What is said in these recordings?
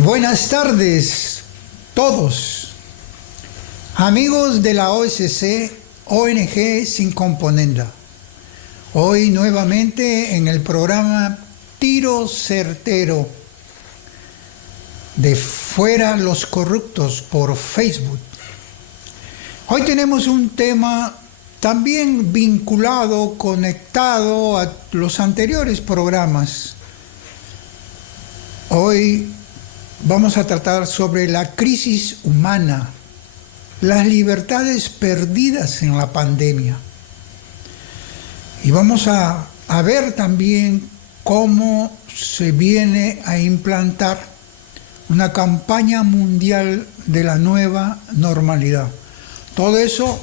Buenas tardes, todos, amigos de la OSC, ONG Sin Componenda. Hoy nuevamente en el programa Tiro Certero de Fuera los Corruptos por Facebook. Hoy tenemos un tema también vinculado, conectado a los anteriores programas. Hoy vamos a tratar sobre la crisis humana, las libertades perdidas en la pandemia. Y vamos a ver también cómo se viene a implantar una campaña mundial de la nueva normalidad. Todo eso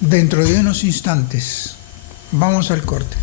dentro de unos instantes. Vamos al corte.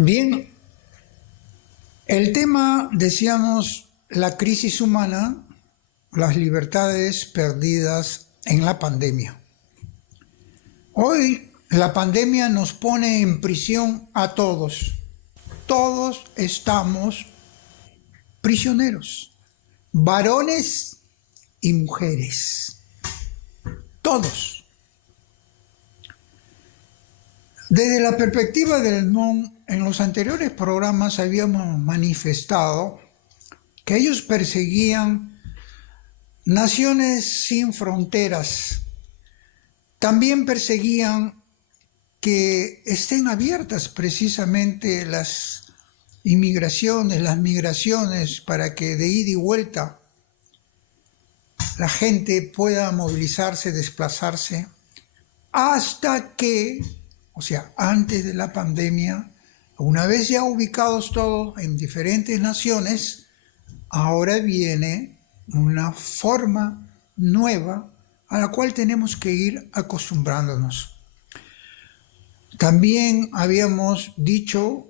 Bien, el tema, decíamos, la crisis humana, las libertades perdidas en la pandemia. Hoy la pandemia nos pone en prisión a todos. Todos estamos prisioneros, varones y mujeres. Todos. Desde la perspectiva del NON, en los anteriores programas habíamos manifestado que ellos perseguían naciones sin fronteras. También perseguían que estén abiertas precisamente las inmigraciones, las migraciones, para que de ida y vuelta la gente pueda movilizarse, desplazarse, hasta que, o sea, antes de la pandemia, una vez ya ubicados todos en diferentes naciones, ahora viene una forma nueva a la cual tenemos que ir acostumbrándonos. También habíamos dicho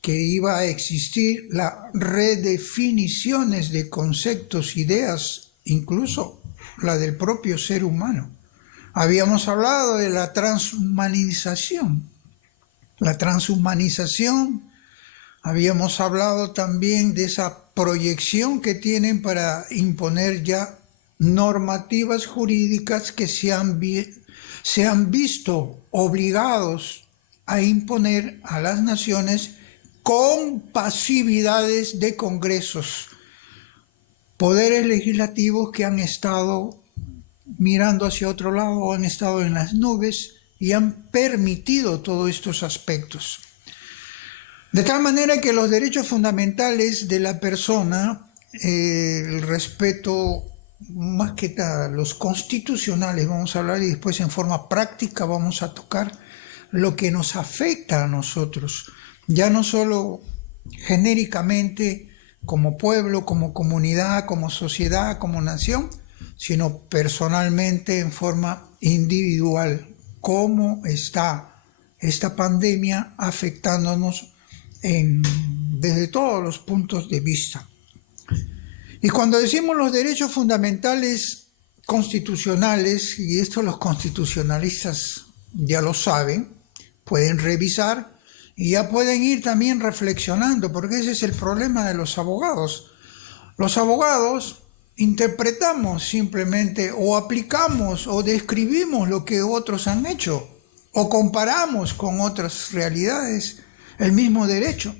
que iba a existir las redefiniciones de conceptos, ideas, incluso la del propio ser humano. Habíamos hablado de la transhumanización. La transhumanización, habíamos hablado también de esa proyección que tienen para imponer ya normativas jurídicas que se han visto obligados a imponer a las naciones con pasividades de congresos, poderes legislativos que han estado mirando hacia otro lado, han estado en las nubes y han permitido todos estos aspectos. De tal manera que los derechos fundamentales de la persona, el respeto, más que nada, los constitucionales, vamos a hablar, y después en forma práctica vamos a tocar lo que nos afecta a nosotros, ya no solo genéricamente como pueblo, como comunidad, como sociedad, como nación, sino personalmente en forma individual. ¿Cómo está esta pandemia afectándonos desde todos los puntos de vista? Y cuando decimos los derechos fundamentales constitucionales, y esto los constitucionalistas ya lo saben, pueden revisar y ya pueden ir también reflexionando, porque ese es el problema de los abogados. Los abogados interpretamos simplemente o aplicamos o describimos lo que otros han hecho o comparamos con otras realidades el mismo derecho,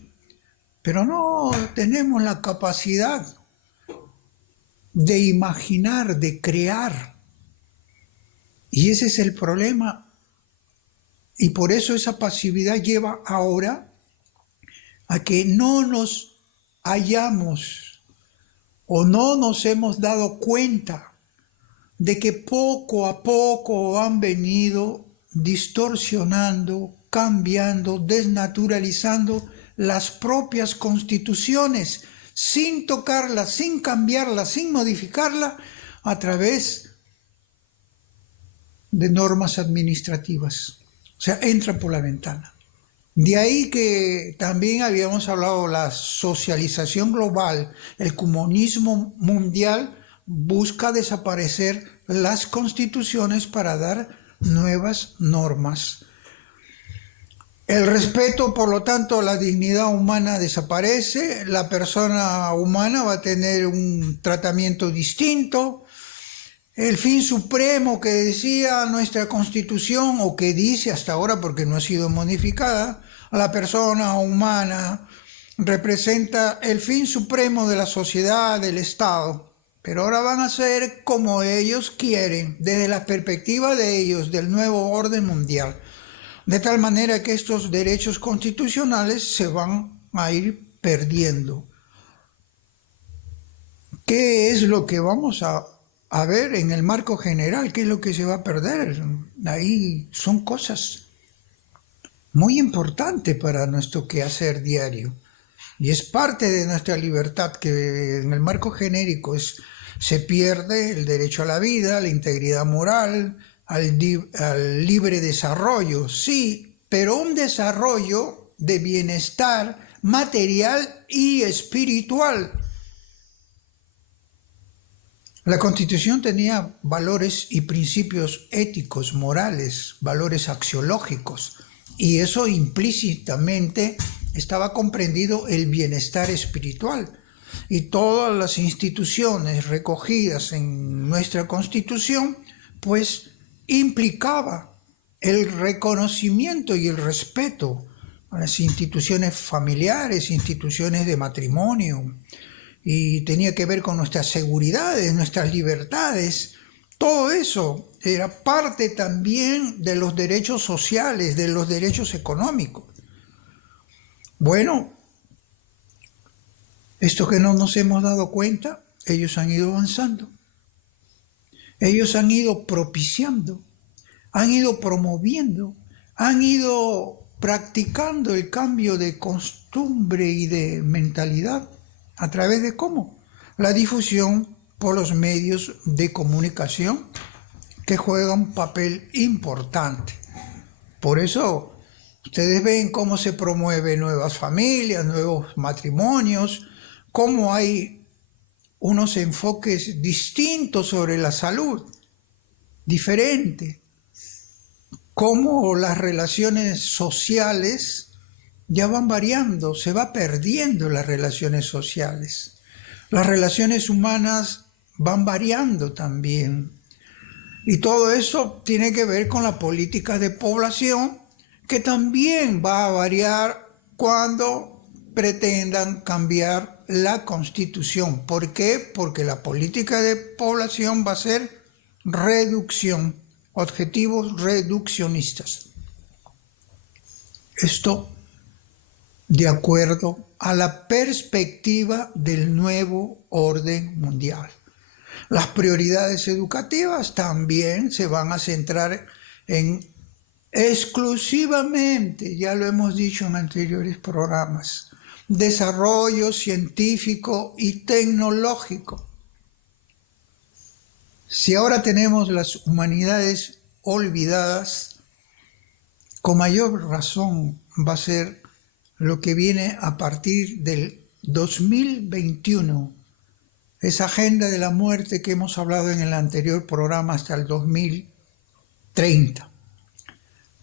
pero no tenemos la capacidad de imaginar, de crear, y ese es el problema, y por eso esa pasividad lleva ahora a que no nos hayamos o no nos hemos dado cuenta de que poco a poco han venido distorsionando, cambiando, desnaturalizando las propias constituciones, sin tocarla, sin cambiarla, sin modificarla, a través de normas administrativas. O sea, entra por la ventana. De ahí que también habíamos hablado, la socialización global, el comunismo mundial busca desaparecer las constituciones para dar nuevas normas. El respeto, por lo tanto, la dignidad humana desaparece, la persona humana va a tener un tratamiento distinto. El fin supremo que decía nuestra Constitución, o que dice hasta ahora porque no ha sido modificada, la persona humana representa el fin supremo de la sociedad, del Estado. Pero ahora van a ser como ellos quieren, desde la perspectiva de ellos, del nuevo orden mundial. De tal manera que estos derechos constitucionales se van a ir perdiendo. ¿Qué es lo que vamos a ver en el marco general? ¿Qué es lo que se va a perder? Ahí son cosas muy importantes para nuestro quehacer diario. Y es parte de nuestra libertad que en el marco genérico se pierde el derecho a la vida, la integridad moral, al libre desarrollo, sí, pero un desarrollo de bienestar material y espiritual. La Constitución tenía valores y principios éticos, morales, valores axiológicos, y eso implícitamente estaba comprendido el bienestar espiritual. Y todas las instituciones recogidas en nuestra Constitución, pues implicaba el reconocimiento y el respeto a las instituciones familiares, instituciones de matrimonio, y tenía que ver con nuestras seguridades, nuestras libertades. Todo eso era parte también de los derechos sociales, de los derechos económicos. Bueno, esto que no nos hemos dado cuenta, ellos han ido avanzando. Ellos han ido propiciando, han ido promoviendo, han ido practicando el cambio de costumbre y de mentalidad. ¿A través de cómo? La difusión por los medios de comunicación, que juegan un papel importante. Por eso ustedes ven cómo se promueven nuevas familias, nuevos matrimonios, cómo hay unos enfoques distintos sobre la salud, diferentes, cómo las relaciones sociales ya van variando, se va perdiendo las relaciones sociales. Las relaciones humanas van variando también. Y todo eso tiene que ver con la política de población, que también va a variar cuando pretendan cambiar la Constitución. ¿Por qué? Porque la política de población va a ser reducción, objetivos reduccionistas. Esto de acuerdo a la perspectiva del nuevo orden mundial. Las prioridades educativas también se van a centrar en exclusivamente, ya lo hemos dicho en anteriores programas, desarrollo científico y tecnológico. Si ahora tenemos las humanidades olvidadas, con mayor razón va a ser lo que viene a partir del 2021, esa agenda de la muerte que hemos hablado en el anterior programa hasta el 2030.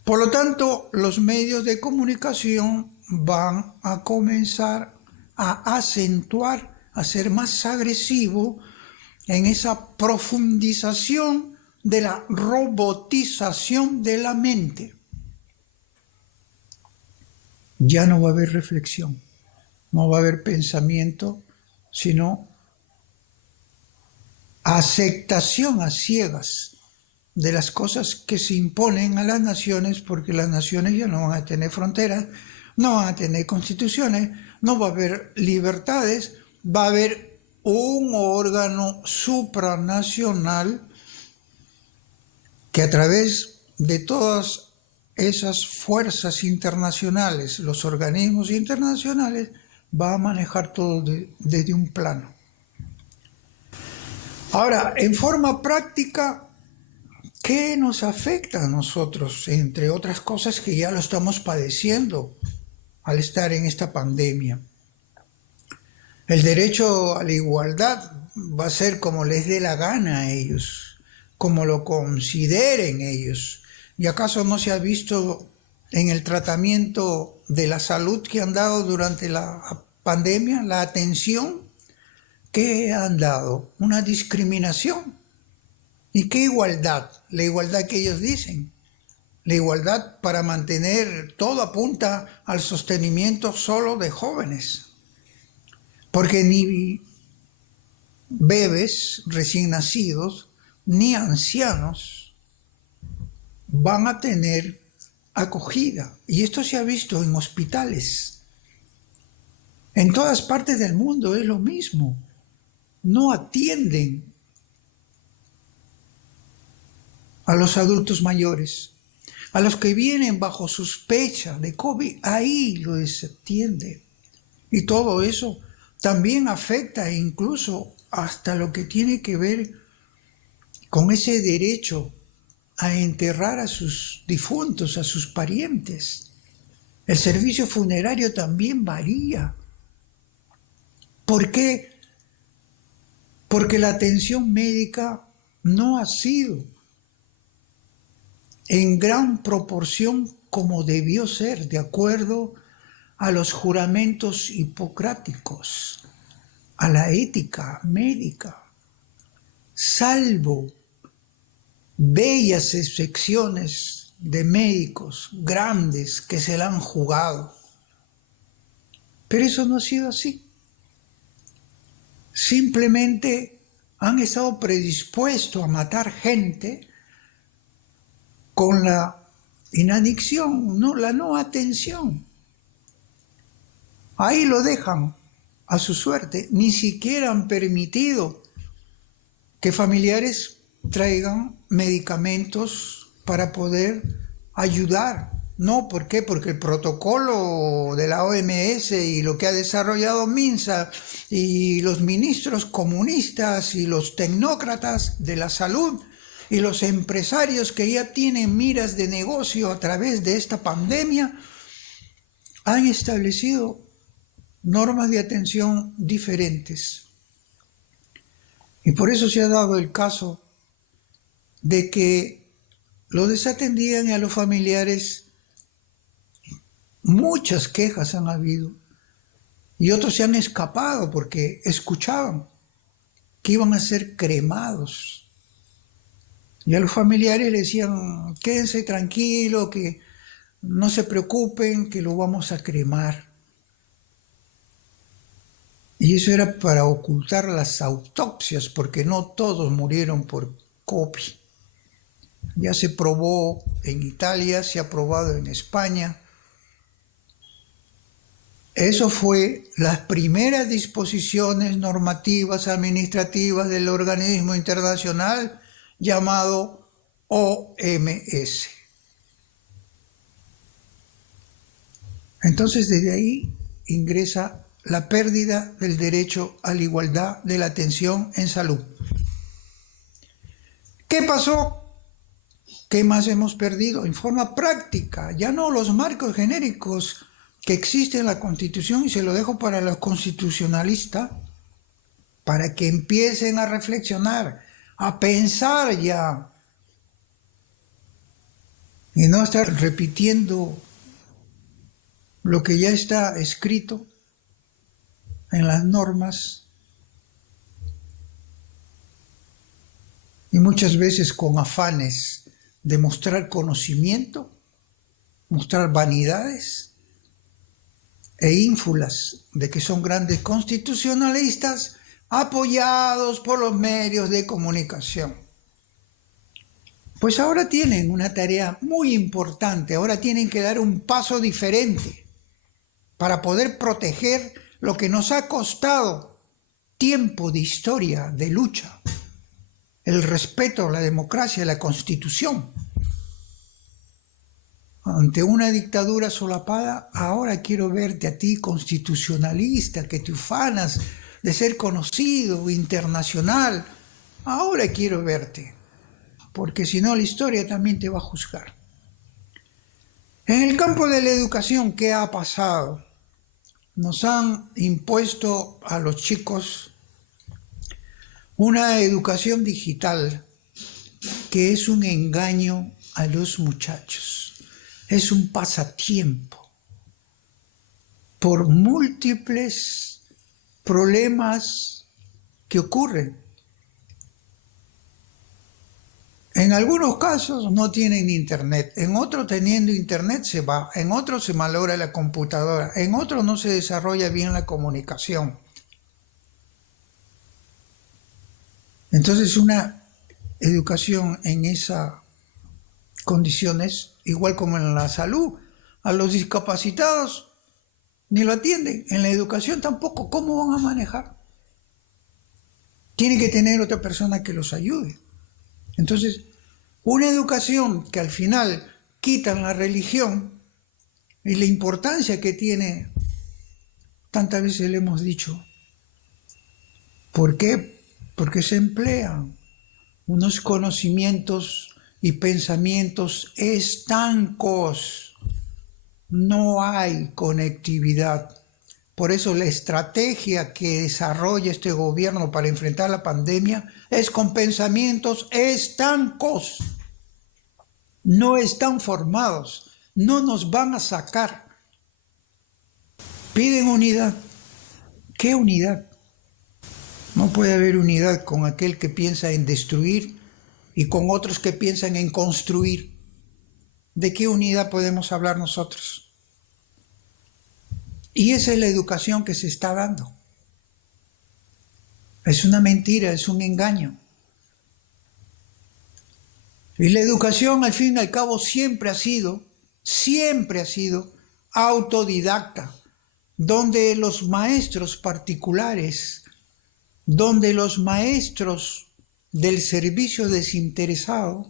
Por lo tanto, los medios de comunicación van a comenzar a acentuar, a ser más agresivos en esa profundización de la robotización de la mente. Ya no va a haber reflexión, no va a haber pensamiento, sino aceptación a ciegas de las cosas que se imponen a las naciones, porque las naciones ya no van a tener fronteras, no van a tener constituciones, no va a haber libertades, va a haber un órgano supranacional que a través de todas esas fuerzas internacionales, los organismos internacionales, va a manejar todo desde un plano. Ahora, en forma práctica, ¿qué nos afecta a nosotros? Entre otras cosas que ya lo estamos padeciendo al estar en esta pandemia. El derecho a la igualdad va a ser como les dé la gana a ellos, como lo consideren ellos. ¿Y acaso no se ha visto en el tratamiento de la salud que han dado durante la pandemia, la atención que han dado? Una discriminación. ¿Y qué igualdad? La igualdad que ellos dicen. La igualdad para mantener, todo apunta al sostenimiento solo de jóvenes. Porque ni bebés recién nacidos, ni ancianos van a tener acogida. Y esto se ha visto en hospitales. En todas partes del mundo es lo mismo. No atienden a los adultos mayores, a los que vienen bajo sospecha de COVID, ahí lo desatienden. Y todo eso también afecta incluso hasta lo que tiene que ver con ese derecho a enterrar a sus difuntos, a sus parientes. El servicio funerario también varía. ¿Por qué? Porque la atención médica no ha sido en gran proporción como debió ser, de acuerdo a los juramentos hipocráticos, a la ética médica, salvo bellas excepciones de médicos grandes que se la han jugado. Pero eso no ha sido así. Simplemente han estado predispuestos a matar gente con la inadicción, no, la no atención. Ahí lo dejan a su suerte. Ni siquiera han permitido que familiares traigan medicamentos para poder ayudar. No, ¿por qué? Porque el protocolo de la OMS y lo que ha desarrollado MINSA y los ministros comunistas y los tecnócratas de la salud y los empresarios que ya tienen miras de negocio a través de esta pandemia han establecido normas de atención diferentes. Y por eso se ha dado el caso de que lo desatendían y a los familiares muchas quejas han habido y otros se han escapado porque escuchaban que iban a ser cremados. Y a los familiares les decían, quédense tranquilos, que no se preocupen, que lo vamos a cremar. Y eso era para ocultar las autopsias, porque no todos murieron por COVID. Ya se probó en Italia, se ha probado en España. Eso fue las primeras disposiciones normativas administrativas del organismo internacional llamado OMS. Entonces desde ahí ingresa la pérdida del derecho a la igualdad de la atención en salud. ¿Qué pasó? ¿Qué más hemos perdido? En forma práctica, ya no los marcos genéricos que existen en la Constitución, y se lo dejo para los constitucionalistas, para que empiecen a reflexionar, a pensar ya, y no estar repitiendo lo que ya está escrito en las normas, y muchas veces con afanes de mostrar conocimiento, mostrar vanidades e ínfulas de que son grandes constitucionalistas apoyados por los medios de comunicación. Pues ahora tienen una tarea muy importante, ahora tienen que dar un paso diferente para poder proteger lo que nos ha costado tiempo de historia, de lucha, el respeto a la democracia, a la Constitución. ante una dictadura solapada, ahora quiero verte a ti constitucionalista, que te ufanas de ser conocido, internacional. Ahora quiero verte, porque si no la historia también te va a juzgar. En el campo de la educación, ¿qué ha pasado? Nos han impuesto a los chicos una educación digital que es un engaño a los muchachos. Es un pasatiempo por múltiples problemas que ocurren. En algunos casos no tienen internet, en otros teniendo internet se va, en otros se malogra la computadora, en otros no se desarrolla bien la comunicación. Entonces una educación en esas condiciones, igual como en la salud, a los discapacitados ni lo atienden, en la educación tampoco, ¿cómo van a manejar? Tiene que tener otra persona que los ayude. Entonces, una educación que al final quitan la religión y la importancia que tiene, tantas veces le hemos dicho. ¿Por qué? Porque se emplean unos conocimientos y pensamientos estancos. No hay conectividad. Por eso la estrategia que desarrolla este gobierno para enfrentar la pandemia es con pensamientos estancos. No están formados, no nos van a sacar. Piden unidad. ¿Qué unidad? No puede haber unidad con aquel que piensa en destruir y con otros que piensan en construir. ¿De qué unidad podemos hablar nosotros? Y esa es la educación que se está dando. Es una mentira, es un engaño. Y la educación, al fin y al cabo, siempre ha sido autodidacta, donde los maestros particulares, donde los maestros del servicio desinteresado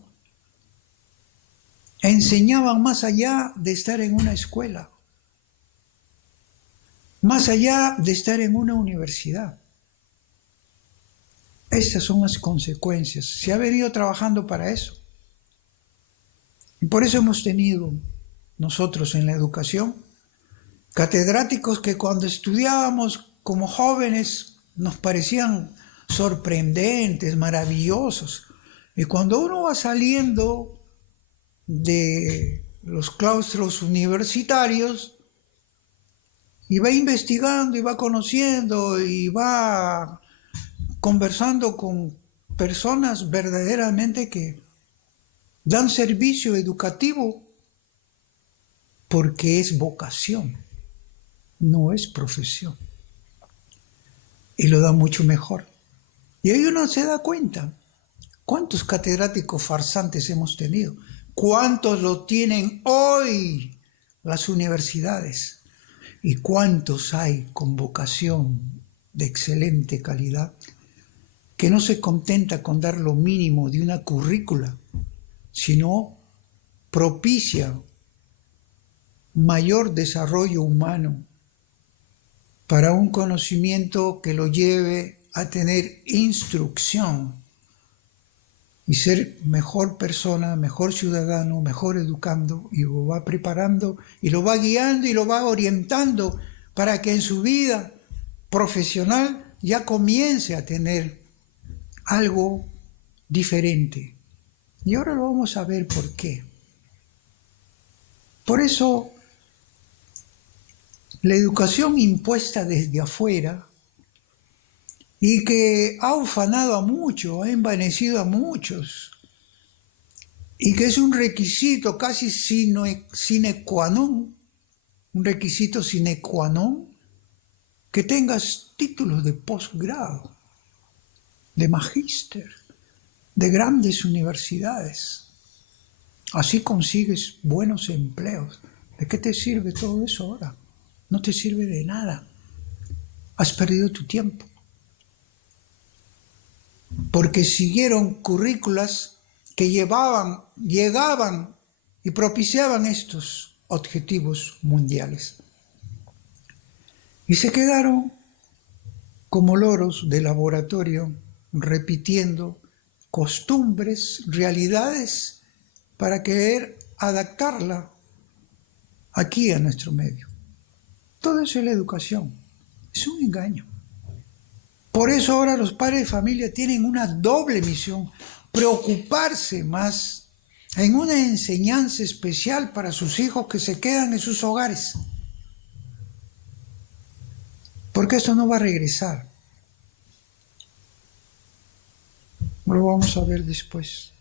enseñaban más allá de estar en una escuela, más allá de estar en una universidad. Estas son las consecuencias. Se ha venido trabajando para eso. Y por eso hemos tenido nosotros en la educación catedráticos que cuando estudiábamos como jóvenes nos parecían sorprendentes, maravillosos. Y cuando uno va saliendo de los claustros universitarios y va investigando y va conociendo y va conversando con personas verdaderamente que dan servicio educativo porque es vocación, no es profesión. Y lo da mucho mejor. Y ahí uno se da cuenta, ¿cuántos catedráticos farsantes hemos tenido? ¿Cuántos lo tienen hoy las universidades? ¿Y cuántos hay con vocación de excelente calidad que no se contenta con dar lo mínimo de una currícula, sino propicia mayor desarrollo humano para un conocimiento que lo lleve a tener instrucción y ser mejor persona, mejor ciudadano, mejor educando, y lo va preparando y lo va guiando y lo va orientando para que en su vida profesional ya comience a tener algo diferente. Y ahora lo vamos a ver por qué. Por eso, la educación impuesta desde afuera y que ha ufanado a muchos, ha envanecido a muchos, y que es un requisito casi sine qua non, un requisito sine qua non, que tengas títulos de posgrado, de magíster, de grandes universidades. Así consigues buenos empleos. ¿De qué te sirve todo eso ahora? No te sirve de nada. Has perdido tu tiempo. Porque siguieron currículas que llegaban y propiciaban estos objetivos mundiales. Y se quedaron como loros de laboratorio, repitiendo costumbres, realidades, para querer adaptarla aquí a nuestro medio. Todo eso es la educación, es un engaño. Por eso ahora los padres de familia tienen una doble misión, preocuparse más en una enseñanza especial para sus hijos que se quedan en sus hogares. Porque esto no va a regresar. Lo vamos a ver después.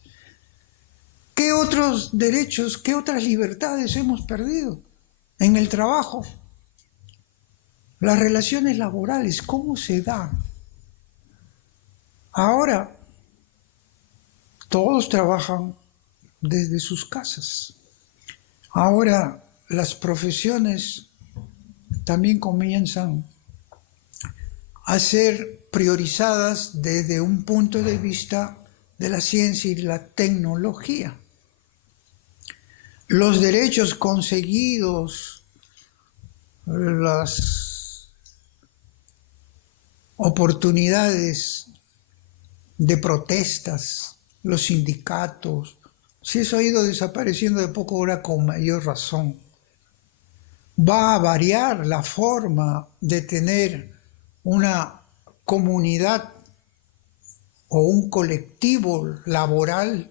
¿Qué otros derechos, qué otras libertades hemos perdido? En el trabajo, las relaciones laborales, ¿cómo se dan? Ahora, todos trabajan desde sus casas. Ahora, las profesiones también comienzan a ser priorizadas desde un punto de vista de la ciencia y la tecnología. Los derechos conseguidos, las oportunidades de protestas, los sindicatos, si eso ha ido desapareciendo de poco ahora con mayor razón. Va a variar la forma de tener una comunidad o un colectivo laboral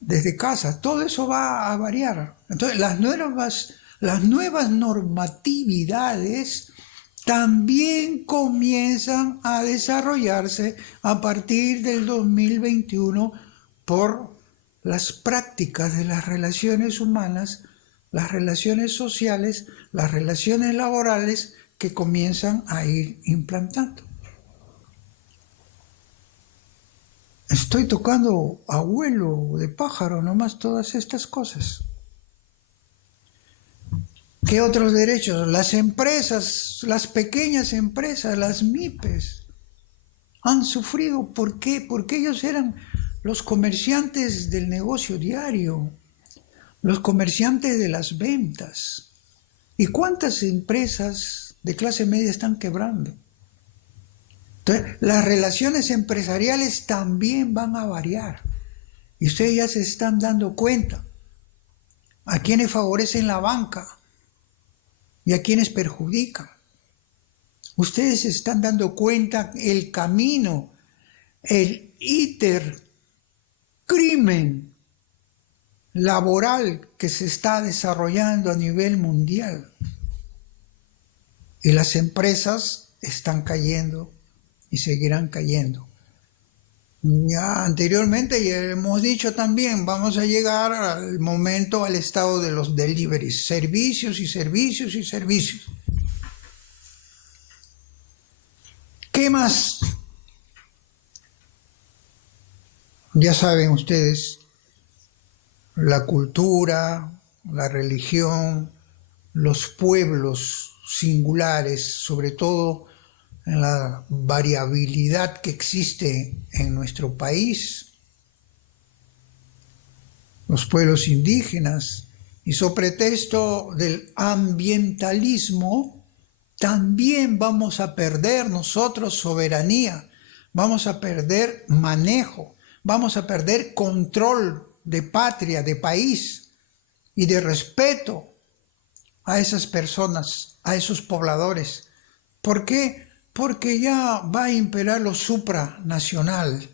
desde casa. Todo eso va a variar. Entonces, las nuevas normatividades también comienzan a desarrollarse a partir del 2021 por las prácticas de las relaciones humanas, las relaciones sociales, las relaciones laborales que comienzan a ir implantando. Estoy tocando a vuelo de pájaro nomás todas estas cosas. ¿Qué otros derechos? Las empresas, las pequeñas empresas, las MIPES, han sufrido. ¿Por qué? Porque ellos eran los comerciantes del negocio diario, los comerciantes de las ventas. ¿Y cuántas empresas de clase media están quebrando? Entonces, las relaciones empresariales también van a variar. Y ustedes ya se están dando cuenta a quienes favorecen la banca y a quienes perjudican. Ustedes se están dando cuenta el camino, el crimen laboral que se está desarrollando a nivel mundial. Y las empresas están cayendo y seguirán cayendo. Ya anteriormente ya hemos dicho también, vamos a llegar al momento, al estado de los deliveries, servicios y servicios y servicios. ¿Qué más? Ya saben ustedes, la cultura, la religión, los pueblos singulares, sobre todo en la variabilidad que existe en nuestro país, los pueblos indígenas, y sobre pretexto del ambientalismo, también vamos a perder nosotros soberanía, vamos a perder manejo, vamos a perder control de patria, de país y de respeto a esas personas, a esos pobladores. ¿Por qué? Porque ya va a imperar lo supranacional,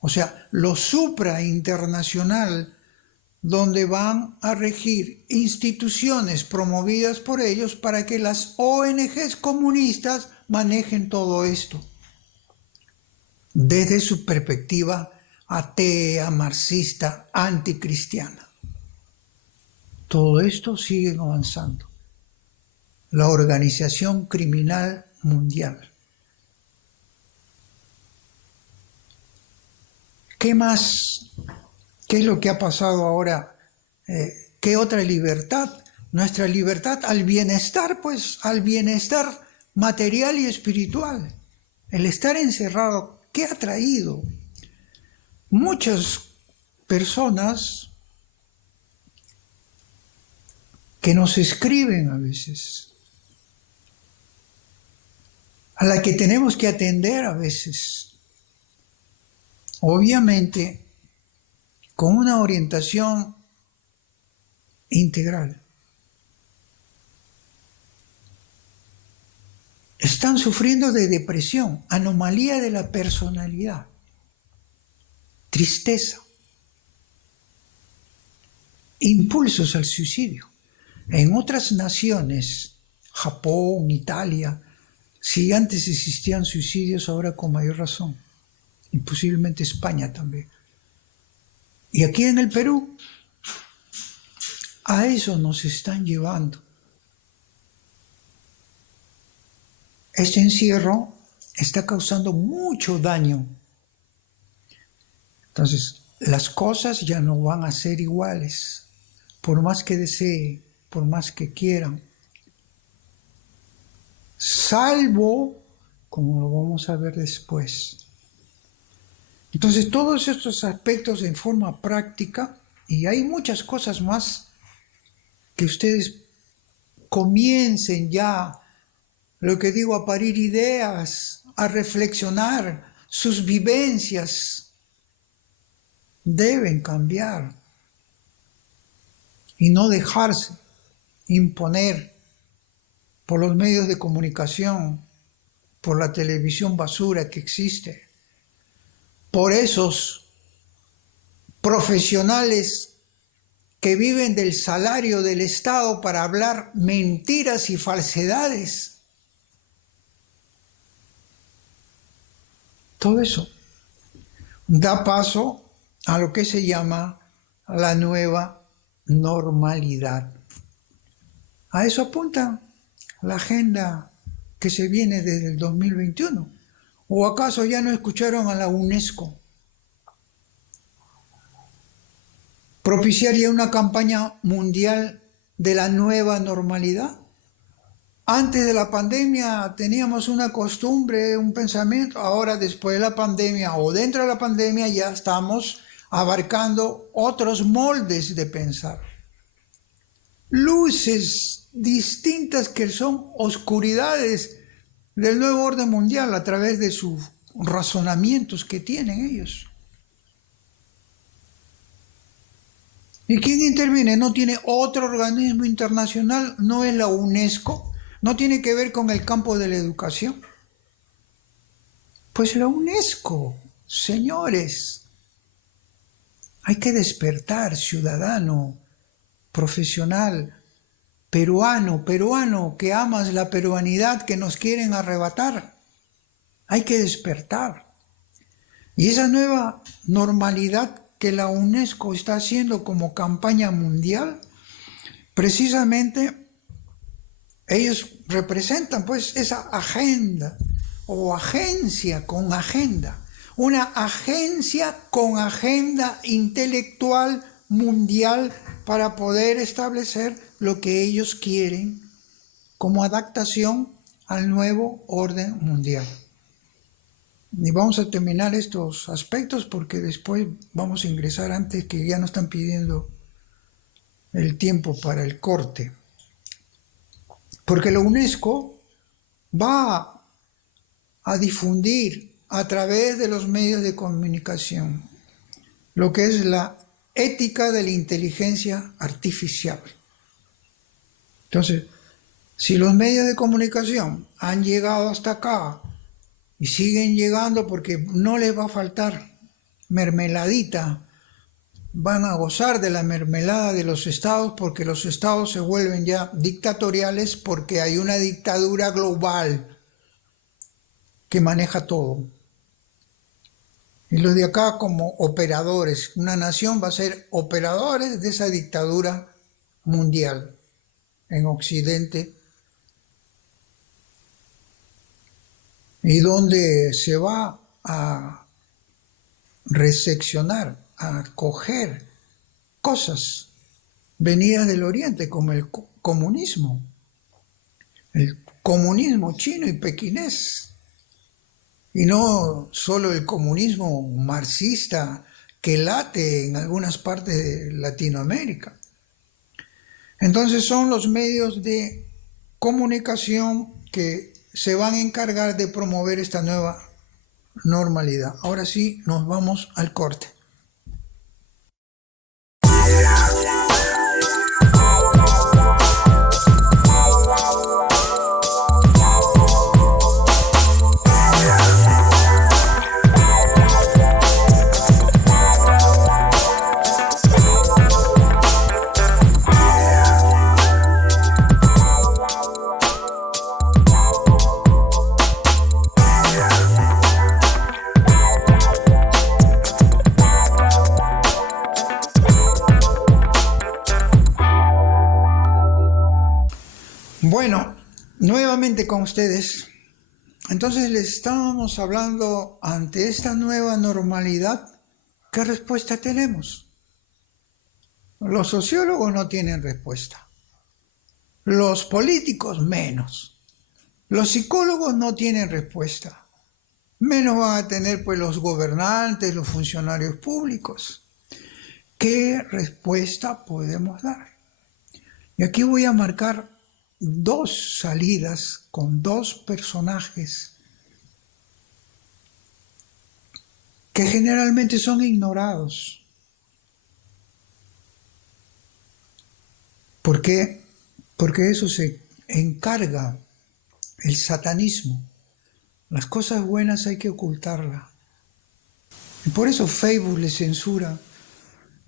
o sea, lo suprainternacional, donde van a regir instituciones promovidas por ellos para que las ONGs comunistas manejen todo esto desde su perspectiva atea, marxista, anticristiana. Todo esto sigue avanzando. La organización criminal mundial. ¿Qué más? ¿Qué es lo que ha pasado ahora? ¿Qué otra libertad? Nuestra libertad al bienestar, pues, al bienestar material y espiritual. El estar encerrado, ¿qué ha traído? Muchas personas que nos escriben a veces, a la que tenemos que atender a veces. Obviamente, con una orientación integral. Están sufriendo de depresión, anomalía de la personalidad, tristeza, impulsos al suicidio. En otras naciones, Japón, Italia, si antes existían suicidios, ahora con mayor razón, y posiblemente España también. Y aquí en el Perú, a eso nos están llevando. Este encierro está causando mucho daño. Entonces, las cosas ya no van a ser iguales, por más que deseen, por más que quieran. Salvo, como lo vamos a ver después. Entonces, todos estos aspectos en forma práctica, y hay muchas cosas más que ustedes comiencen ya, lo que digo, a parir ideas, a reflexionar, sus vivencias deben cambiar y no dejarse imponer por los medios de comunicación, por la televisión basura que existe, por esos profesionales que viven del salario del Estado para hablar mentiras y falsedades. Todo eso da paso a lo que se llama la nueva normalidad. A eso apunta la agenda que se viene desde el 2021. ¿O acaso ya no escucharon a la UNESCO propiciar ya una campaña mundial de la nueva normalidad? Antes de la pandemia teníamos una costumbre, un pensamiento, ahora después de la pandemia o dentro de la pandemia ya estamos abarcando otros moldes de pensar. Luces distintas que son oscuridades del nuevo orden mundial a través de sus razonamientos que tienen ellos. ¿Y quién interviene? No tiene otro organismo internacional, no es la UNESCO. ¿No tiene que ver con el campo de la educación? Pues la UNESCO, señores. Hay que despertar, ciudadano, profesional, peruano, que amas la peruanidad que nos quieren arrebatar. Hay que despertar. Y esa nueva normalidad que la UNESCO está haciendo como campaña mundial, precisamente ellos representan pues esa agenda o agencia con agenda, una agencia con agenda intelectual mundial para poder establecer lo que ellos quieren como adaptación al nuevo orden mundial. Y vamos a terminar estos aspectos porque después vamos a ingresar antes que ya nos están pidiendo el tiempo para el corte. Porque la UNESCO va a difundir a través de los medios de comunicación lo que es la ética de la inteligencia artificial. Entonces, si los medios de comunicación han llegado hasta acá y siguen llegando porque no les va a faltar mermeladita, van a gozar de la mermelada de los estados porque los estados se vuelven ya dictatoriales porque hay una dictadura global que maneja todo. Y los de acá como operadores, una nación va a ser operadores de esa dictadura mundial en Occidente y donde se va a reseccionar, a coger cosas venidas del Oriente, como el comunismo chino y pequinés, y no solo el comunismo marxista que late en algunas partes de Latinoamérica. Entonces son los medios de comunicación que se van a encargar de promover esta nueva normalidad. Ahora sí, nos vamos al corte. Bueno, nuevamente con ustedes. Entonces les estábamos hablando ante esta nueva normalidad, ¿qué respuesta tenemos? Los sociólogos no tienen respuesta. Los políticos menos. Los psicólogos no tienen respuesta. Menos van a tener pues los gobernantes, los funcionarios públicos. ¿Qué respuesta podemos dar? Y aquí voy a marcar dos salidas con dos personajes que generalmente son ignorados. ¿Por qué? Porque eso se encarga el satanismo. Las cosas buenas hay que ocultarlas. Y por eso Facebook les censura.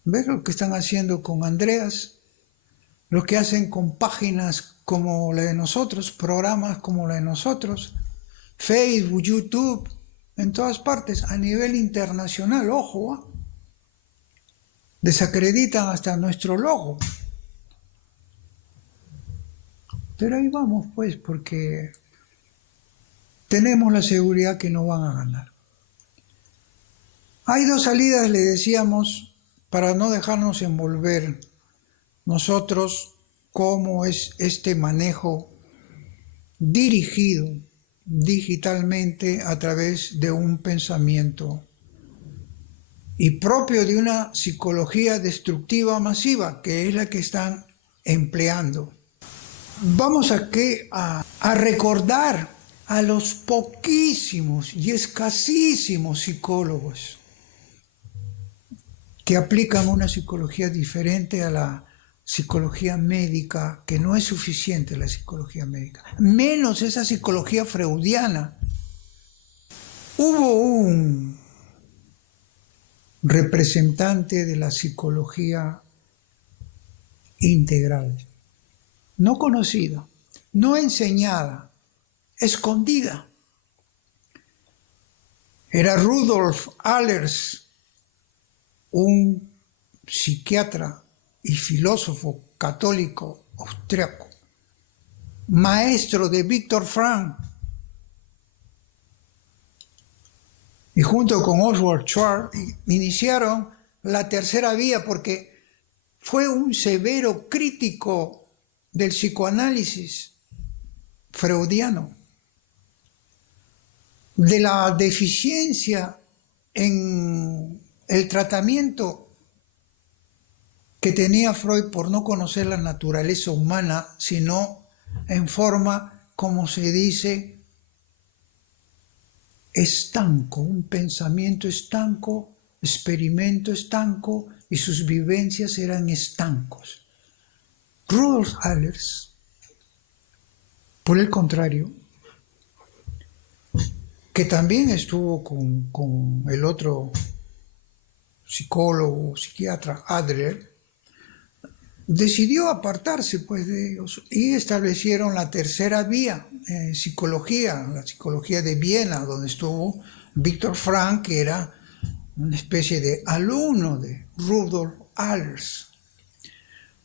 ¿Ves lo que están haciendo con Andreas? Lo que hacen con páginas como la de nosotros, programas como la de nosotros, Facebook, YouTube, en todas partes, a nivel internacional, ojo, ¿eh? Desacreditan hasta nuestro logo. Pero ahí vamos, pues, porque tenemos la seguridad que no van a ganar. Hay dos salidas, le decíamos, para no dejarnos envolver nosotros, cómo es este manejo dirigido digitalmente a través de un pensamiento y propio de una psicología destructiva masiva, que es la que están empleando. Vamos a recordar a los poquísimos y escasísimos psicólogos que aplican una psicología diferente a la psicología médica, que no es suficiente la psicología médica, menos esa psicología freudiana. Hubo un representante de la psicología integral, no conocida, no enseñada, escondida. Era Rudolf Allers, un psiquiatra y filósofo católico austriaco, maestro de Viktor Frankl, y junto con Oswald Schwartz iniciaron la tercera vía, porque fue un severo crítico del psicoanálisis freudiano, de la deficiencia en el tratamiento que tenía Freud por no conocer la naturaleza humana, sino en forma, como se dice, estanco, un pensamiento estanco, experimento estanco, y sus vivencias eran estancos. Rudolf Allers, por el contrario, que también estuvo con el otro psicólogo, psiquiatra, Adler, decidió apartarse pues de ellos y establecieron la tercera vía, psicología, la psicología de Viena, donde estuvo Viktor Frankl, que era una especie de alumno de Rudolf Allers.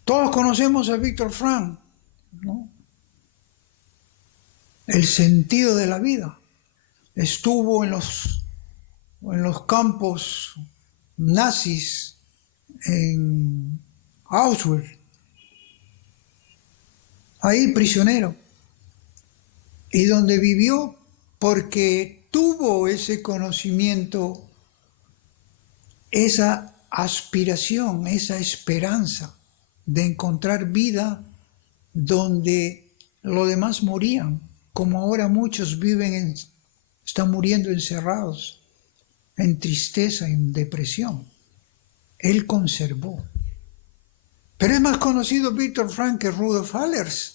Todos conocemos a Viktor Frankl, ¿no? El sentido de la vida. Estuvo en los campos nazis, en Auschwitz, ahí prisionero, y donde vivió porque tuvo ese conocimiento, esa aspiración, esa esperanza de encontrar vida donde los demás morían, como ahora muchos están muriendo encerrados en tristeza, en depresión. Él conservó. Pero es más conocido Viktor Frankl que Rudolf Allers,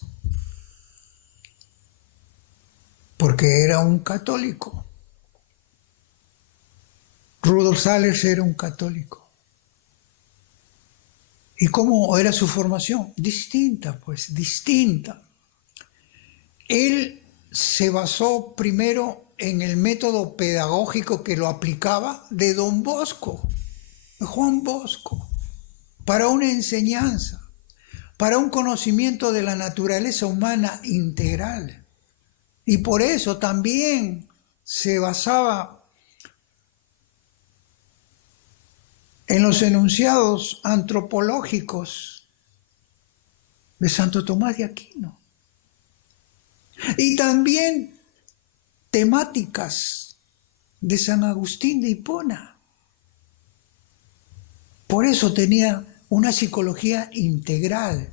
porque era un católico. Rudolf Allers era un católico. ¿Y cómo era su formación? Distinta, pues, distinta. Él se basó primero en el método pedagógico que lo aplicaba de Don Bosco, de Juan Bosco, para una enseñanza, para un conocimiento de la naturaleza humana integral. Y por eso también se basaba en los enunciados antropológicos de Santo Tomás de Aquino. Y también temáticas de San Agustín de Hipona. Por eso tenía una psicología integral,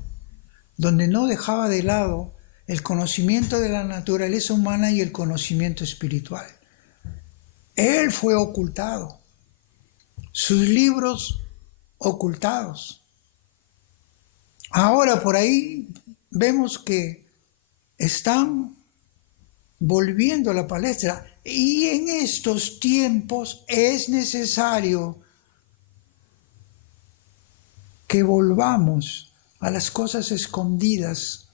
donde no dejaba de lado el conocimiento de la naturaleza humana y el conocimiento espiritual. Él fue ocultado, sus libros ocultados. Ahora por ahí vemos que están volviendo a la palestra, y en estos tiempos es necesario que volvamos a las cosas escondidas,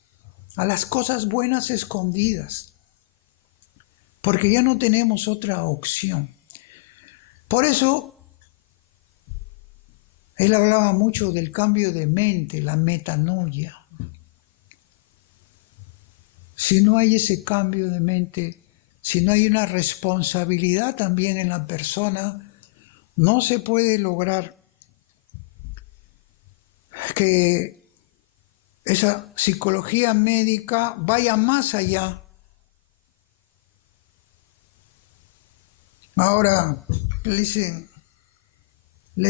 a las cosas buenas escondidas, porque ya no tenemos otra opción. Por eso él hablaba mucho del cambio de mente, la metanoia. Si no hay ese cambio de mente, si no hay una responsabilidad también en la persona, no se puede lograr que esa psicología médica vaya más allá. Ahora le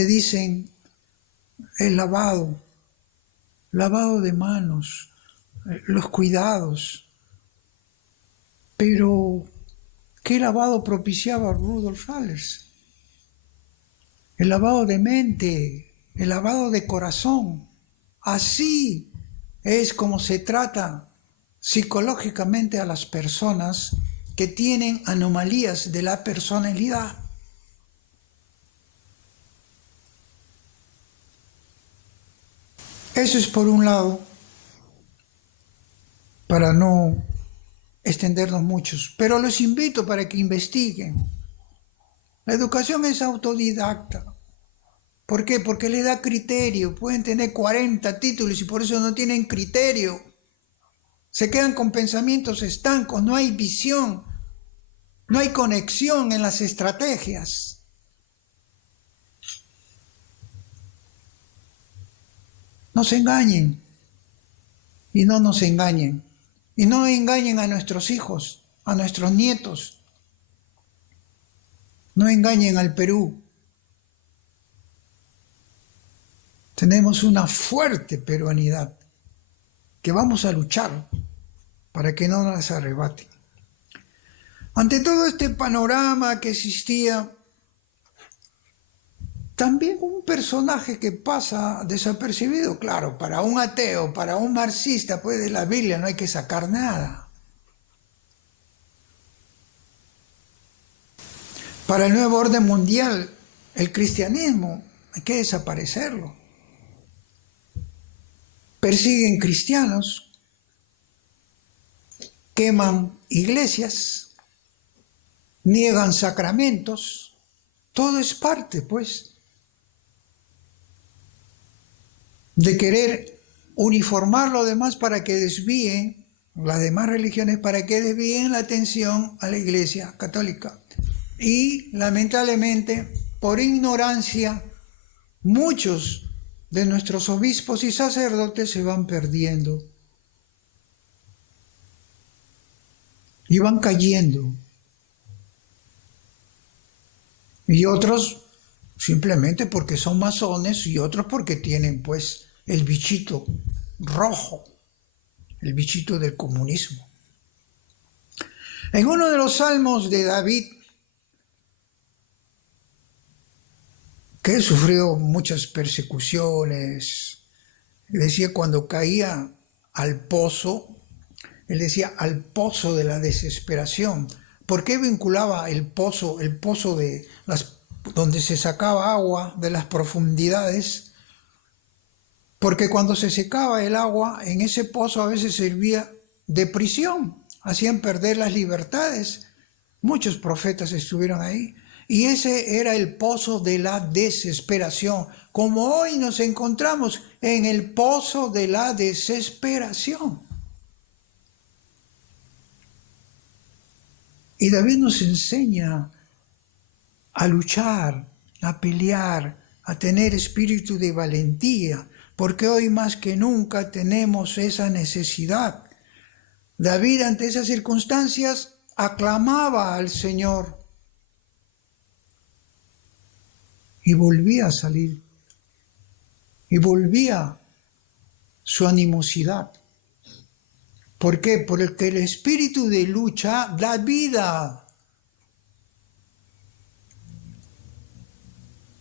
dicen el lavado de manos, los cuidados. Pero, ¿qué lavado propiciaba Rudolf Allers? El lavado de mente, el lavado de corazón. Así es como se trata psicológicamente a las personas que tienen anomalías de la personalidad. Eso es por un lado, para no extendernos muchos, pero los invito para que investiguen. La educación es autodidacta. ¿Por qué? Porque le da criterio. Pueden tener 40 títulos y por eso no tienen criterio. Se quedan con pensamientos estancos, no hay visión, no hay conexión en las estrategias. No se engañen y no nos engañen. Y no engañen a nuestros hijos, a nuestros nietos. No engañen al Perú. Tenemos una fuerte peruanidad que vamos a luchar para que no nos arrebaten. Ante todo este panorama que existía, también un personaje que pasa desapercibido, claro, para un ateo, para un marxista, pues de la Biblia no hay que sacar nada. Para el nuevo orden mundial, el cristianismo, hay que desaparecerlo. Persiguen cristianos, queman iglesias, niegan sacramentos, todo es parte, pues, de querer uniformar lo demás para que desvíen, las demás religiones, para que desvíen la atención a la Iglesia católica. Y lamentablemente, por ignorancia, muchos de nuestros obispos y sacerdotes se van perdiendo y van cayendo. Y otros simplemente porque son masones y otros porque tienen pues el bichito rojo, el bichito del comunismo. En uno de los salmos de David, que él sufrió muchas persecuciones, decía cuando caía al pozo, él decía al pozo de la desesperación. ¿Por qué vinculaba el pozo de donde se sacaba agua de las profundidades? Porque cuando se secaba el agua, en ese pozo a veces servía de prisión, hacían perder las libertades. Muchos profetas estuvieron ahí. Y ese era el pozo de la desesperación, como hoy nos encontramos en el pozo de la desesperación. Y David nos enseña a luchar, a pelear, a tener espíritu de valentía, porque hoy más que nunca tenemos esa necesidad. David ante esas circunstancias aclamaba al Señor y volvía a salir, y volvía su animosidad. ¿Por qué? Porque el espíritu de lucha da vida.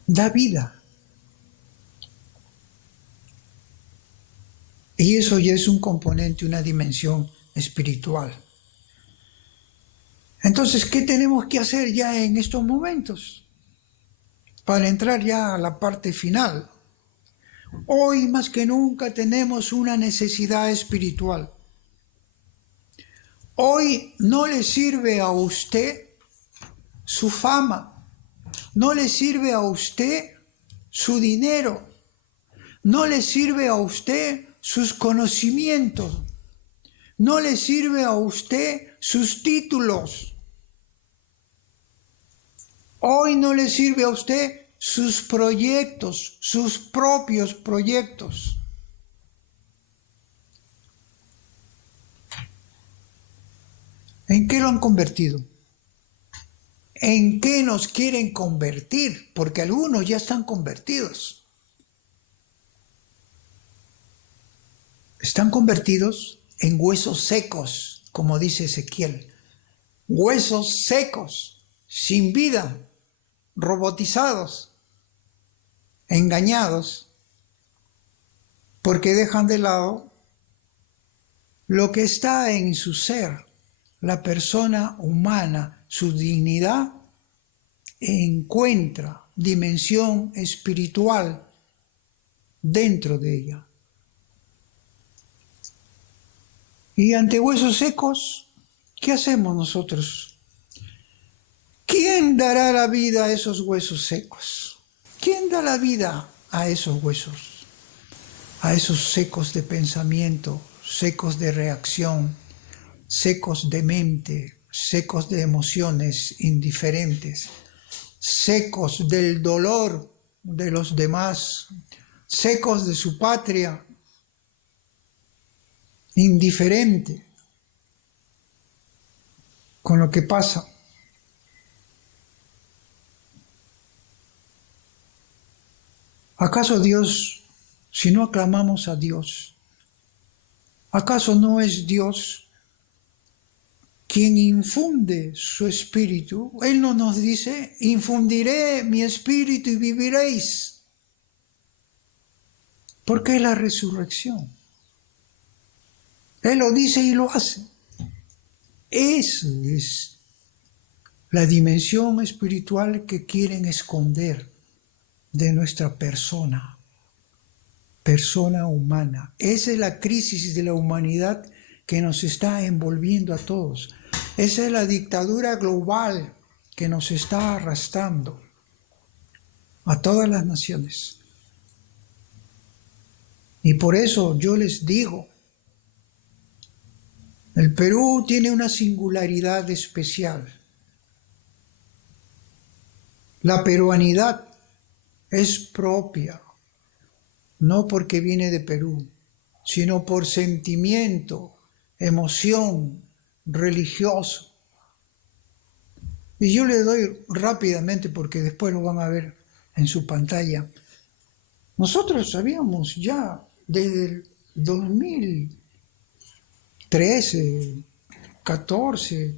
Da vida. Y eso ya es un componente, una dimensión espiritual. Entonces, ¿qué tenemos que hacer ya en estos momentos? Para entrar ya a la parte final. Hoy más que nunca tenemos una necesidad espiritual. Hoy no le sirve a usted su fama, no le sirve a usted su dinero, no le sirve a usted sus conocimientos, no le sirve a usted sus títulos. Hoy no le sirve a usted sus proyectos, sus propios proyectos. ¿En qué lo han convertido? ¿En qué nos quieren convertir? Porque algunos ya están convertidos. Están convertidos en huesos secos, como dice Ezequiel. Huesos secos, sin vida, robotizados, engañados, porque dejan de lado lo que está en su ser. La persona humana, su dignidad, encuentra dimensión espiritual dentro de ella. Y ante huesos secos, ¿qué hacemos nosotros? ¿Quién dará la vida a esos huesos secos? ¿Quién da la vida a esos huesos? A esos secos de pensamiento, secos de reacción, secos de mente, secos de emociones indiferentes, secos del dolor de los demás, secos de su patria, indiferente con lo que pasa. ¿Acaso Dios, si no aclamamos a Dios, acaso no es Dios quien infunde su espíritu? Él no nos dice, infundiré mi espíritu y viviréis, porque es la resurrección. Él lo dice y lo hace. Esa es la dimensión espiritual que quieren esconder de nuestra persona humana. Esa es la crisis de la humanidad que nos está envolviendo a todos. Esa es la dictadura global que nos está arrastrando a todas las naciones. Y por eso yo les digo, el Perú tiene una singularidad especial. La peruanidad es propia, no porque viene de Perú, sino por sentimiento, emoción, religioso. Y yo le doy rápidamente, porque después lo van a ver en su pantalla. Nosotros habíamos ya desde el 2013, 14,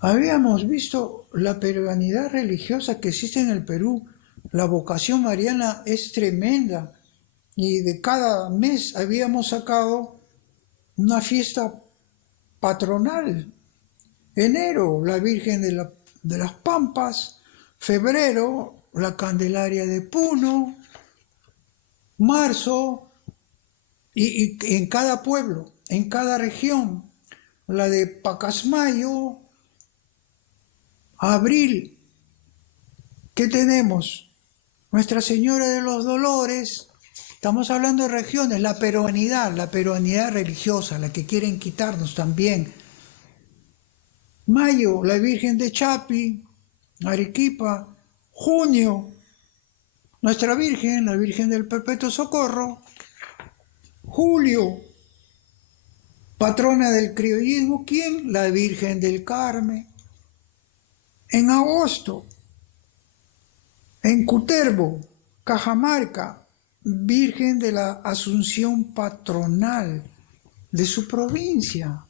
habíamos visto la peruanidad religiosa que existe en el Perú. La vocación mariana es tremenda y de cada mes habíamos sacado una fiesta patronal. Enero, la Virgen de las Pampas. Febrero, la Candelaria de Puno. Marzo, y en cada pueblo, en cada región, la de Pacasmayo. Abril, ¿qué tenemos? Nuestra Señora de los Dolores. Estamos hablando de regiones, la peruanidad religiosa, la que quieren quitarnos también. Mayo, la Virgen de Chapi, Arequipa. Junio, nuestra Virgen, la Virgen del Perpetuo Socorro. Julio, patrona del criollismo, ¿quién? La Virgen del Carmen. En agosto, en Cutervo, Cajamarca, Virgen de la Asunción patronal de su provincia.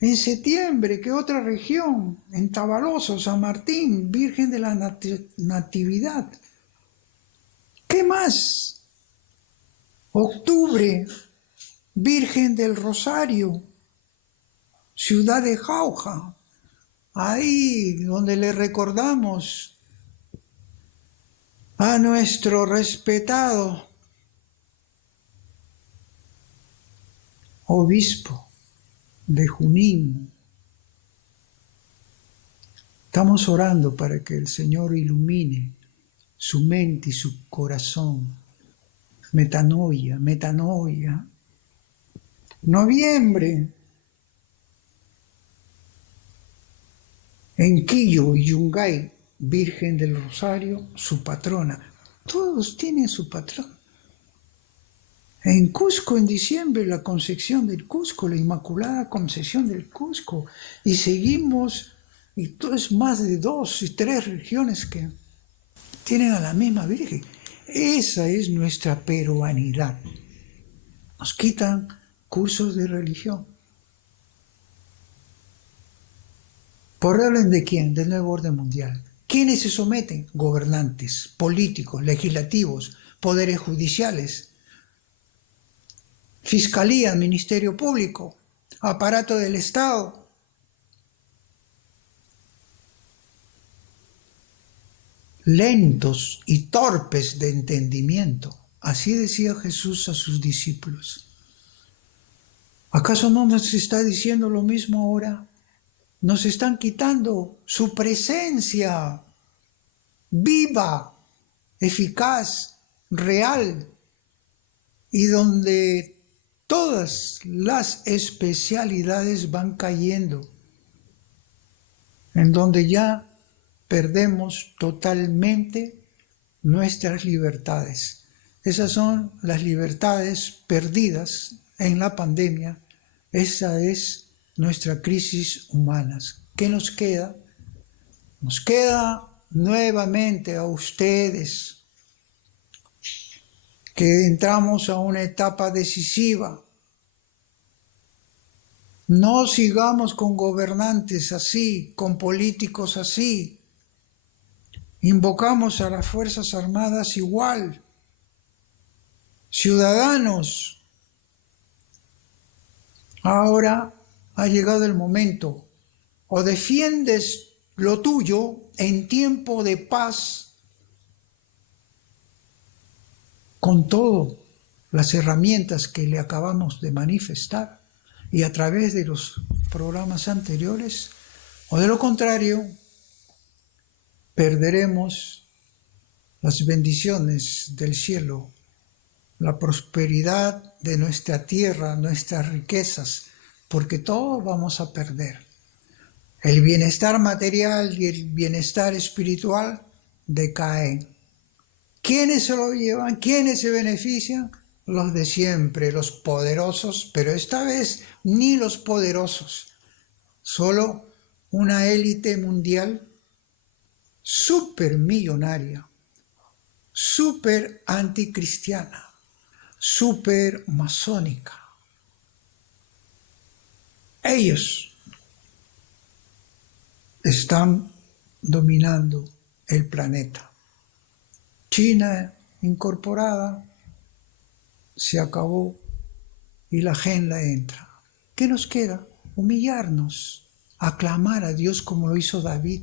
En septiembre, ¿qué otra región? En Tabaloso, San Martín, Virgen de la Natividad. ¿Qué más? Octubre, Virgen del Rosario, Ciudad de Jauja, ahí donde le recordamos a nuestro respetado obispo de Junín. Estamos orando para que el Señor ilumine su mente y su corazón. Metanoia. Noviembre, en Quillo y Yungay, Virgen del Rosario, su patrona. Todos tienen su patrón. En Cusco, en diciembre, la Concepción del Cusco, la Inmaculada Concepción del Cusco. Y seguimos, y todo es más de 2 y 3 regiones que tienen a la misma Virgen. Esa es nuestra peruanidad. Nos quitan cursos de religión. ¿Por orden de quién? Del nuevo orden mundial. ¿Quiénes se someten? Gobernantes, políticos, legislativos, poderes judiciales, fiscalía, ministerio público, aparato del Estado. Lentos y torpes de entendimiento. Así decía Jesús a sus discípulos. ¿Acaso no nos está diciendo lo mismo ahora? Nos están quitando su presencia viva, eficaz, real, y donde todas las especialidades van cayendo, en donde ya perdemos totalmente nuestras libertades. Esas son las libertades perdidas en la pandemia. Esa es nuestra crisis humana. ¿Qué nos queda? Nos queda nuevamente a ustedes que entramos a una etapa decisiva. No sigamos con gobernantes así, con políticos así. Invocamos a las Fuerzas Armadas igual. Ciudadanos, ahora ha llegado el momento. O defiendes lo tuyo en tiempo de paz, con todas las herramientas que le acabamos de manifestar y a través de los programas anteriores, o de lo contrario, perderemos las bendiciones del cielo, la prosperidad de nuestra tierra, nuestras riquezas, porque todo vamos a perder. El bienestar material y el bienestar espiritual decaen. ¿Quiénes se lo llevan? ¿Quiénes se benefician? Los de siempre, los poderosos, pero esta vez ni los poderosos, solo una élite mundial súper millonaria, súper anticristiana, supermasónica. Ellos están dominando el planeta. China incorporada, se acabó y la agenda entra. ¿Qué nos queda? Humillarnos, aclamar a Dios como lo hizo David.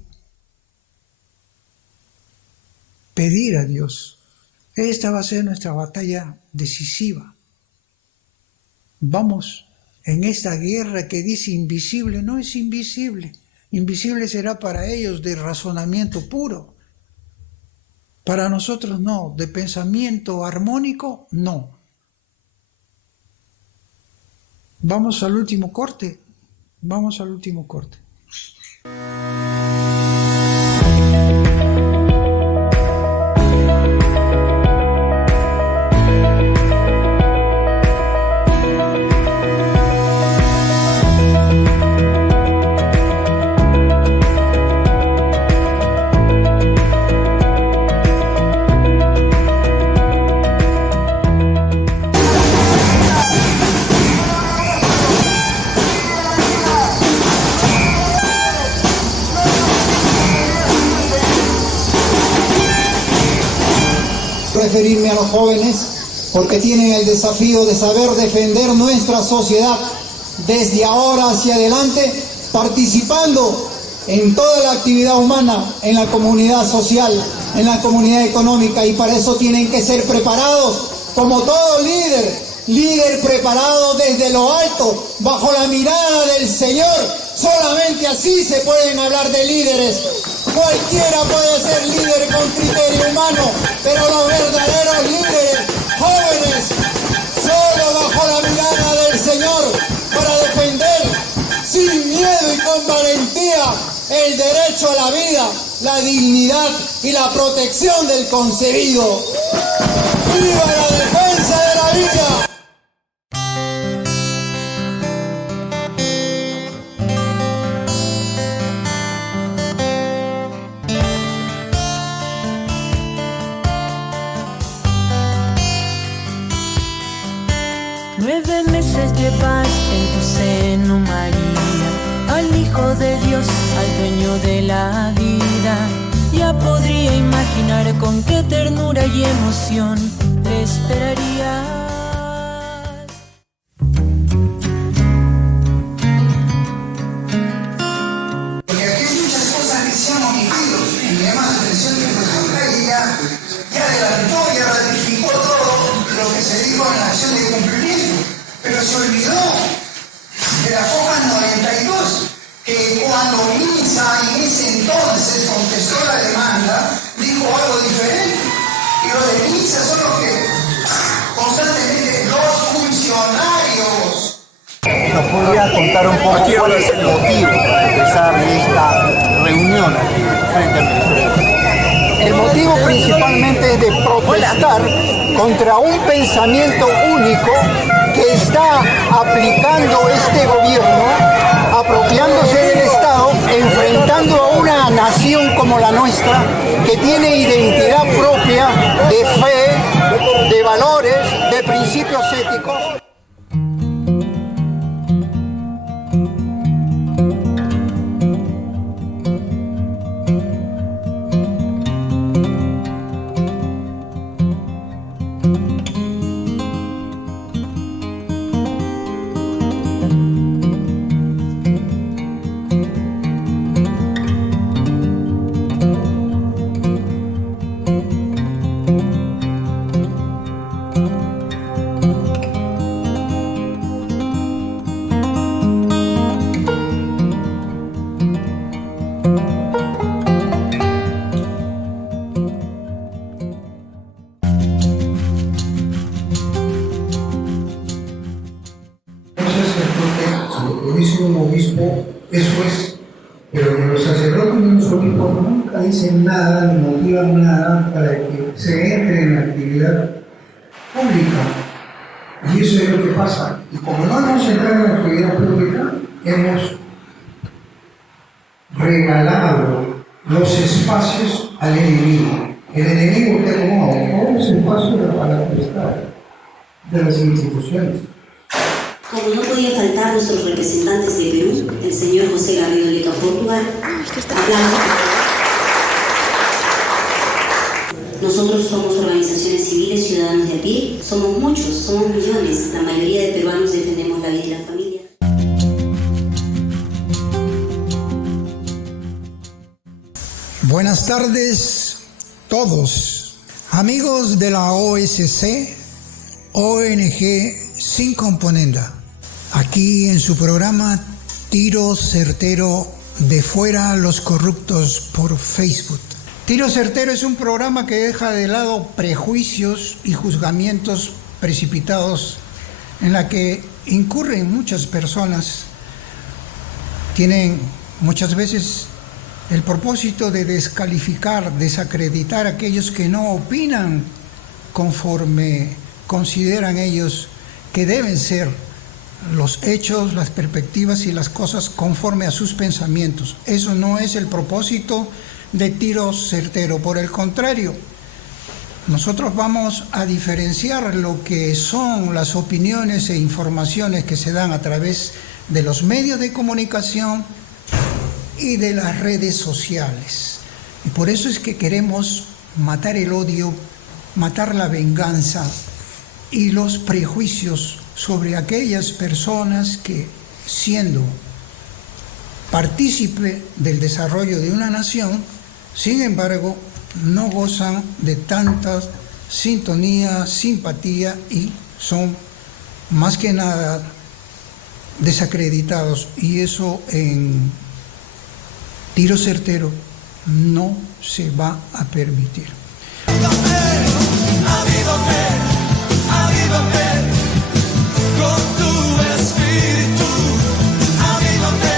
Pedir a Dios. Esta va a ser nuestra batalla decisiva. Vamos en esta guerra que dice invisible, no es invisible. Invisible será para ellos de razonamiento puro. Para nosotros no, de pensamiento armónico no. Vamos al último corte. Vamos al último corte. Referirme a los jóvenes porque tienen el desafío de saber defender nuestra sociedad desde ahora hacia adelante, participando en toda la actividad humana, en la comunidad social, en la comunidad económica, y para eso tienen que ser preparados como todo líder preparado desde lo alto, bajo la mirada del Señor. Solamente así se pueden hablar de líderes. Cualquiera puede ser líder con criterio humano, pero los verdaderos líderes, jóvenes, solo bajo la mirada del Señor, para defender sin miedo y con valentía el derecho a la vida, la dignidad y la protección del concebido. ¡Viva la defensa de la vida! Llevaste en tu seno, María, al Hijo de Dios, al dueño de la vida. Ya podría imaginar con qué ternura y emoción le esperarías. Porque aquí hay muchas cosas que se han omitido, y me llama la atención que Jesús ahí ya adelantó, ya ratificó todo lo que se dijo en la acción de cumplimiento. Pero se olvidó de la hoja 92, que cuando Misa en ese entonces contestó la demanda, dijo algo diferente. Y los de Misa son los que constantemente los funcionarios. ¿Nos podría contar un poco cuál es el motivo para empezar esta reunión aquí frente al Ministerio? El motivo principalmente es de protestar contra un pensamiento único que está aplicando este gobierno, apropiándose del Estado, enfrentando a una nación como la nuestra, que tiene identidad propia de fe, de valores, de principios éticos. Eso es, pero que los sacerdotes y los obispos nunca dicen nada ni motivan nada para que se entre en la actividad pública. Y eso es lo que pasa. Y como no hemos entrado en la actividad pública, hemos regalado los espacios al enemigo. El enemigo, usted como los espacios para prestar. de las instituciones. Como no podía faltar nuestros representantes de Perú, el señor José Garrido Leca Portugal, nosotros somos organizaciones civiles, ciudadanos de a pie, somos muchos, somos millones, la mayoría de peruanos defendemos la vida y la familia. Buenas tardes todos, amigos de la OSC, ONG sin componenda, aquí en su programa Tiro Certero de Fuera los Corruptos por Facebook. Tiro Certero es un programa que deja de lado prejuicios y juzgamientos precipitados en la que incurren muchas personas. Tienen muchas veces el propósito de descalificar, desacreditar a aquellos que no opinan conforme consideran ellos que deben ser los hechos, las perspectivas y las cosas conforme a sus pensamientos. Eso no es el propósito de Tiro Certero. Por el contrario, nosotros vamos a diferenciar lo que son las opiniones e informaciones que se dan a través de los medios de comunicación y de las redes sociales. Y por eso es que queremos matar el odio, matar la venganza y los prejuicios sobre aquellas personas que, siendo partícipe del desarrollo de una nación, sin embargo, no gozan de tanta sintonía, simpatía y son más que nada desacreditados. Y eso en Tiro Certero no se va a permitir. Avívame con tu espíritu, avívame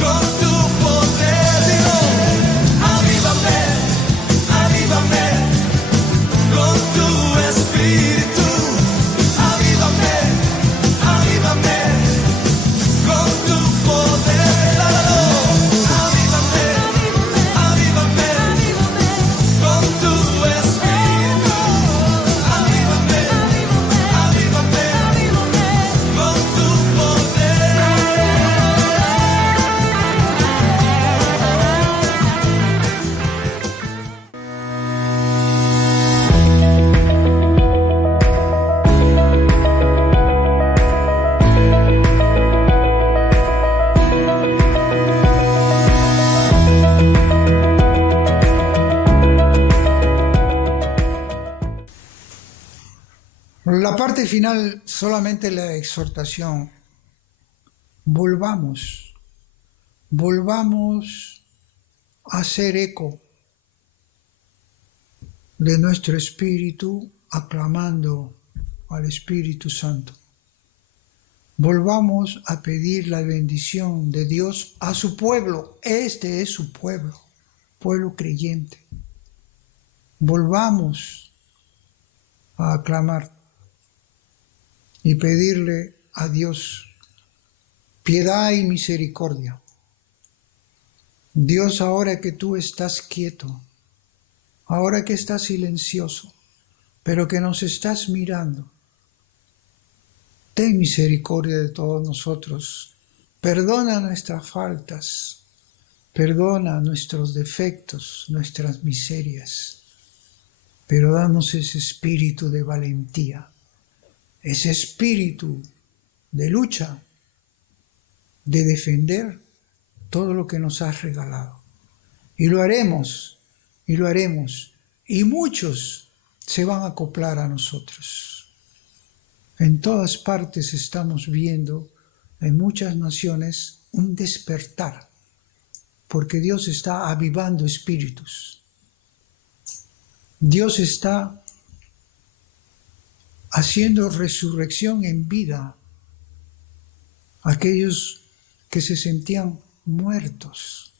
con tu poder, avívame con tu espíritu, avívame con tu poder, avívame con tu espíritu. La parte final, solamente la exhortación. Volvamos a hacer eco de nuestro espíritu, aclamando al Espíritu Santo. Volvamos a pedir la bendición de Dios a su pueblo. Este es su pueblo, pueblo creyente. Volvamos a aclamar y pedirle a Dios piedad y misericordia. Dios, ahora que tú estás quieto, ahora que estás silencioso, pero que nos estás mirando, ten misericordia de todos nosotros. Perdona nuestras faltas, perdona nuestros defectos, nuestras miserias, pero danos ese espíritu de valentía, ese espíritu de lucha, de defender todo lo que nos has regalado. Y lo haremos, y muchos se van a acoplar a nosotros. En todas partes estamos viendo, en muchas naciones, un despertar, porque Dios está avivando espíritus. Dios está haciendo resurrección en vida a aquellos que se sentían muertos,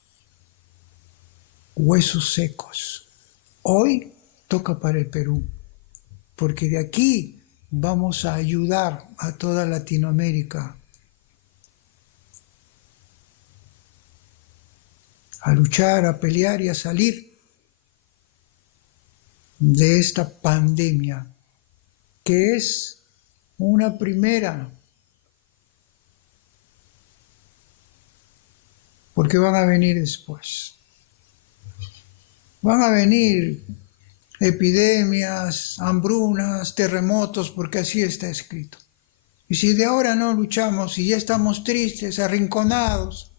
huesos secos. Hoy toca para el Perú, porque de aquí vamos a ayudar a toda Latinoamérica a luchar, a pelear y a salir de esta pandemia, que es una primera, porque van a venir después. Van a venir epidemias, hambrunas, terremotos, porque así está escrito. Y si de ahora no luchamos y ya estamos tristes, arrinconados,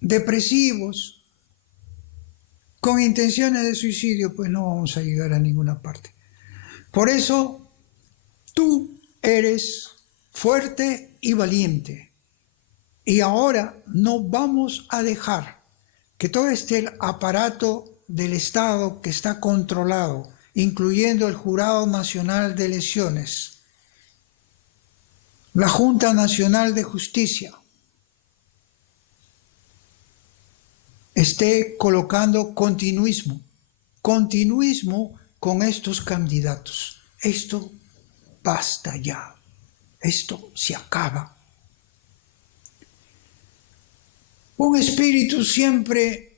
depresivos, con intenciones de suicidio, pues no vamos a llegar a ninguna parte. Por eso, tú eres fuerte y valiente. Y ahora no vamos a dejar que todo este aparato del Estado que está controlado, incluyendo el Jurado Nacional de Elecciones, la Junta Nacional de Justicia, esté colocando continuismo con estos candidatos. Esto basta ya, esto se acaba. Un espíritu siempre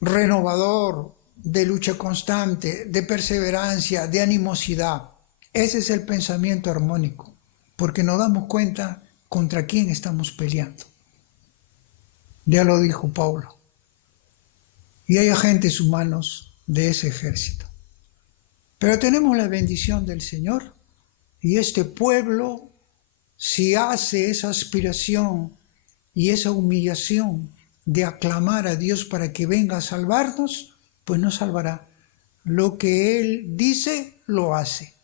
renovador, de lucha constante, de perseverancia, de animosidad. Ese es el pensamiento armónico, porque nos damos cuenta contra quién estamos peleando. Ya lo dijo Pablo. Y hay agentes humanos de ese ejército. Pero tenemos la bendición del Señor, y este pueblo, si hace esa aspiración y esa humillación de aclamar a Dios para que venga a salvarnos, pues nos salvará. Lo que Él dice, lo hace.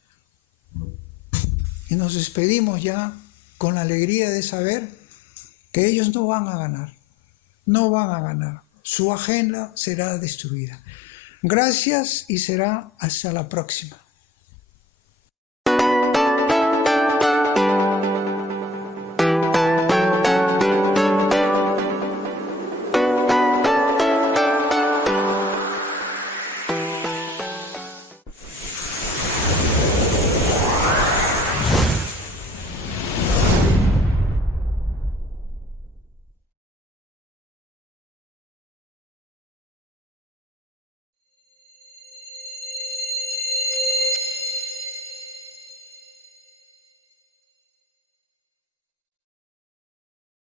Y nos despedimos ya con la alegría de saber que ellos no van a ganar. No van a ganar. Su agenda será destruida. Gracias y será hasta la próxima.